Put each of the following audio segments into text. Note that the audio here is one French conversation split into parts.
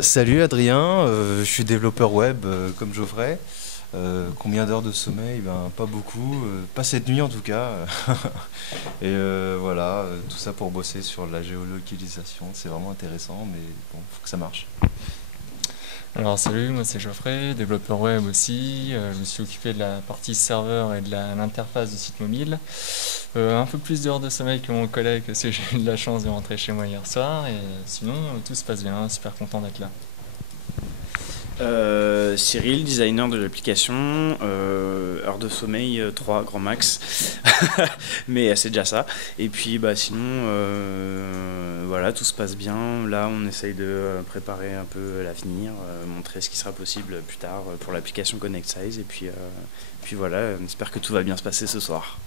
Salut Adrien, je suis développeur web comme Geoffrey. Combien d'heures de sommeil? Ben, pas beaucoup, pas cette nuit en tout cas. Voilà, tout ça pour bosser sur la géolocalisation. C'est vraiment intéressant, mais bon, faut que ça marche. Alors salut, moi c'est Geoffrey, développeur web aussi. Je me suis occupé de la partie serveur et de l'interface du site mobile. Un peu plus d'heures de sommeil que mon collègue parce que j'ai eu de la chance de rentrer chez moi hier soir. Et sinon, tout se passe bien, super content d'être là. Cyril, designer de l'application, heure de sommeil 3 grand max, mais c'est déjà ça. Et puis sinon, voilà, tout se passe bien. Là, on essaye de préparer un peu l'avenir, montrer ce qui sera possible plus tard pour l'application Connect Size. Et puis voilà, on espère que tout va bien se passer ce soir.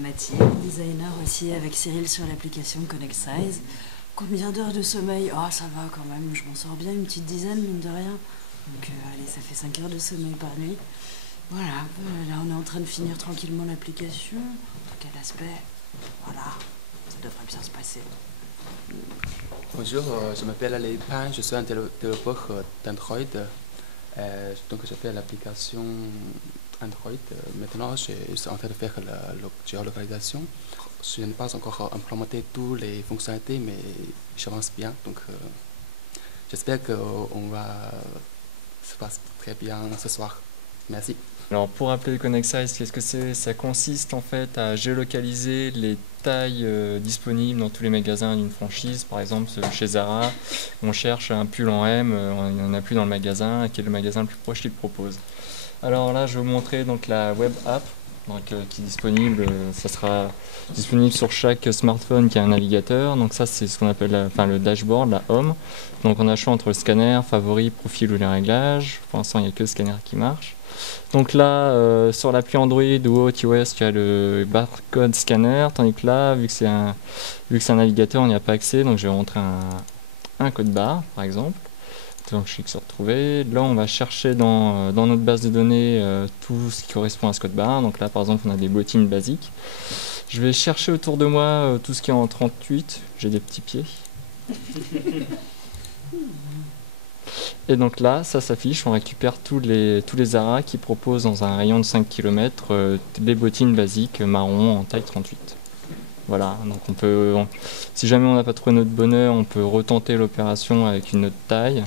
Mathilde, designer aussi avec Cyril sur l'application Connect Size. Combien d'heures de sommeil? Oh, ça va quand même, je m'en sors bien, une petite dizaine, mine de rien. Donc, allez, ça fait 5 heures de sommeil par nuit. Voilà, là, on est en train de finir tranquillement l'application. En tout cas, l'aspect, voilà, ça devrait bien se passer. Bonjour, je m'appelle Alain Pan, je suis un développeur d'Android. Donc je fais l'application Android. Maintenant, je suis en train de faire la géolocalisation. Je n'ai pas encore implémenté toutes les fonctionnalités, mais j'avance bien. Donc j'espère qu'on va se passer très bien ce soir. Merci. Alors pour rappeler le Connect Size, qu'est-ce que c'est? Ça consiste en fait à géolocaliser les tailles disponibles dans tous les magasins d'une franchise. Par exemple, chez Zara, on cherche un pull en M, il n'y en a plus dans le magasin, quel est le magasin le plus proche qui le propose. Alors là, je vais vous montrer donc la web app qui est disponible. Ça sera disponible sur chaque smartphone qui a un navigateur. Donc ça, c'est ce qu'on appelle le dashboard, la home. Donc on a le choix entre le scanner, favori, profil ou les réglages. Pour l'instant, il n'y a que le scanner qui marche. Donc là, sur l'appli Android ou iOS, tu as le barcode scanner, tandis que là, vu que c'est un navigateur, on n'y a pas accès. Donc je vais montrer un code barre, par exemple. Donc je clique sur retrouver. Là, on va chercher dans notre base de données tout ce qui correspond à ce code barre. Donc là, par exemple, on a des bottines basiques. Je vais chercher autour de moi tout ce qui est en 38. J'ai des petits pieds. Et donc là, ça s'affiche, on récupère tous les Zara qui proposent dans un rayon de 5 km les bottines basiques marron en taille 38. Voilà, donc si jamais on n'a pas trouvé notre bonheur, on peut retenter l'opération avec une autre taille.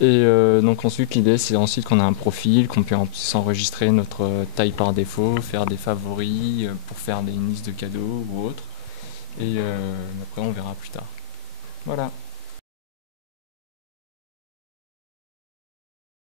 Et donc ensuite, l'idée c'est ensuite qu'on a un profil, qu'on puisse enregistrer notre taille par défaut, faire des favoris pour faire des listes de cadeaux ou autre. Et après on verra plus tard. Voilà.